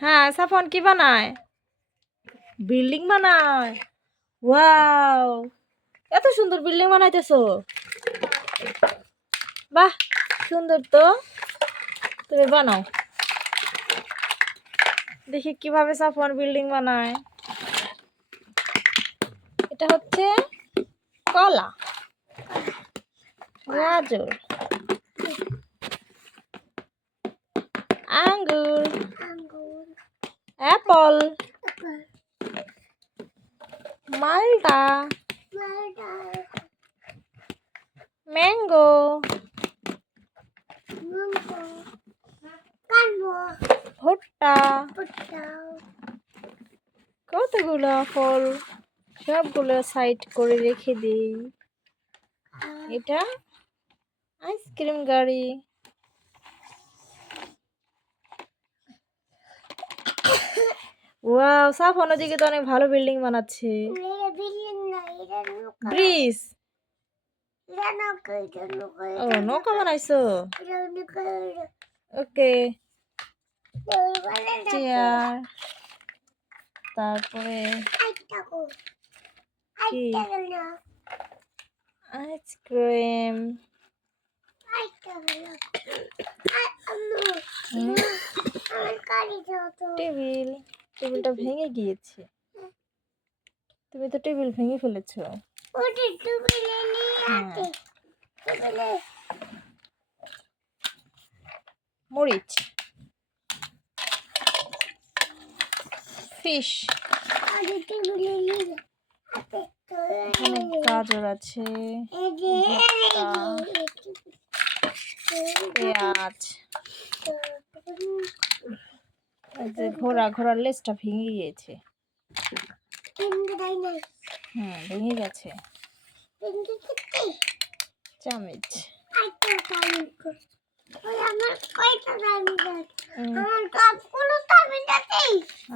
হ্যাঁ সাফন কি বানায়? বিল্ডিং বানায়? ওয়াও! এত সুন্দর বিল্ডিং বানাইতেছো। বাহ, সুন্দর তো। তুমি বানাও। দেখি কীভাবে সাফন বিল্ডিং বানায়। এটা হচ্ছে কলা। গাজর। অ্যাপল। মালটা। ম্যাঙ্গো। ভুট্টা। কতগুলো ফল? সবগুলো সাইড করে রেখে দিই। এটা আইসক্রিম গাড়ি। ওয়াও সাফ অন্যদিকে তো অনেক ভালো বিল্ডিং বানাচ্ছে। ব্রিজ ও নৌকা বানাইছো? ওকে চেয়ার তারপরে আইসক্রিম টেবিল টেবিলটা ভেঙে গিয়েছে তুমি তো টেবিল ভেঙে ফেলেছো ওটা টুবিলে নিয়ে হ্যাঁ। মরিচ ফিশ এখানে গাজর আছে পেঁয়াজ যে ঘোড়া ঘোড়ার লেজটা ভেঙে গিয়েছে। হুম ভেঙে গেছে। চামচ।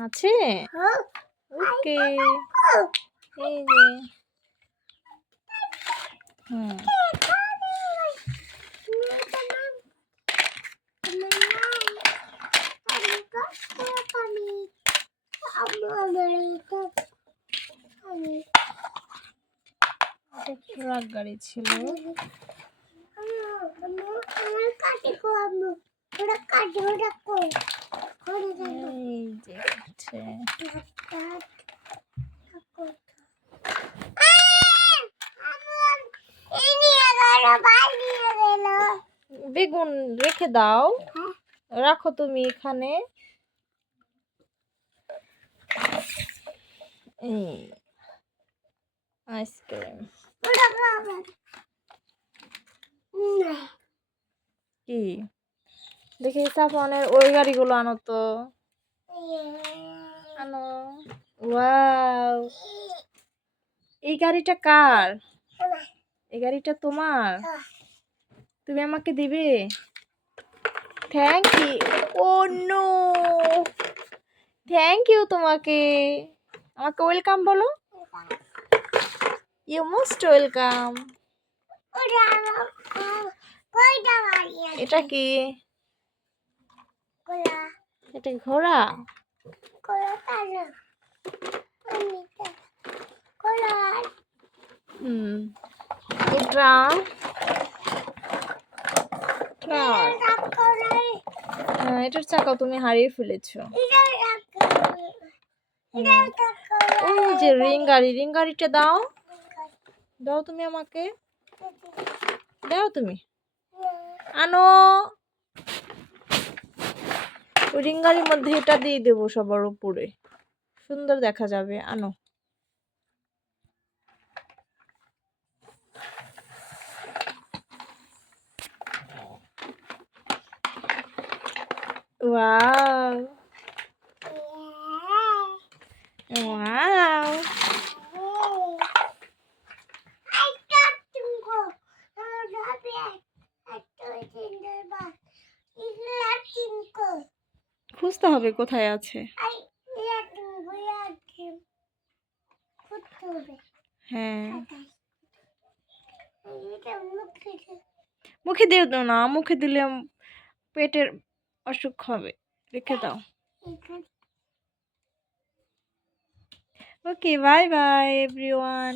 আছে? হ্যাঁ ওকে। এই যে। হুম। ট্রাক গাড়ি ছিল। বেগুন রেখে দাও। রাখো তুমি এখানে। আইসক্রিম। কি? দেখি সাফনের ওই গাড়িগুলো আনো তো। আনো। ওয়াও। এই গাড়িটা কার? এই গাড়িটা তোমার? তুমি আমাকে দিবে? থ্যাংক ইউ ও থ্যাংক ইউ তোমাকে। আমাকে ওয়েলকাম বলো। ইউ মোস্ট ওয়েলকাম এটা কি? এটা ঘোড়া? হুম। এটা? হ্যাঁ এটার চাকা তুমি হারিয়ে ফেলেছো। যে রিং গাড়ি রিং গাড়িটা দাও। দাও তুমি আমাকে। দাও তুমি। আনো। ওই রিং গাড়ির মধ্যে এটা দিয়ে দেবো সবার উপরে। সুন্দর দেখা যাবে। আনো। ওয়াও। ওয়াও। খুঁজতে হবে কোথায় আছে। হ্যাঁ। মুখে দিয়ে তো না, মুখে দিলে পেটের অসুখ হবে। রেখে দাও। Okay bye bye everyone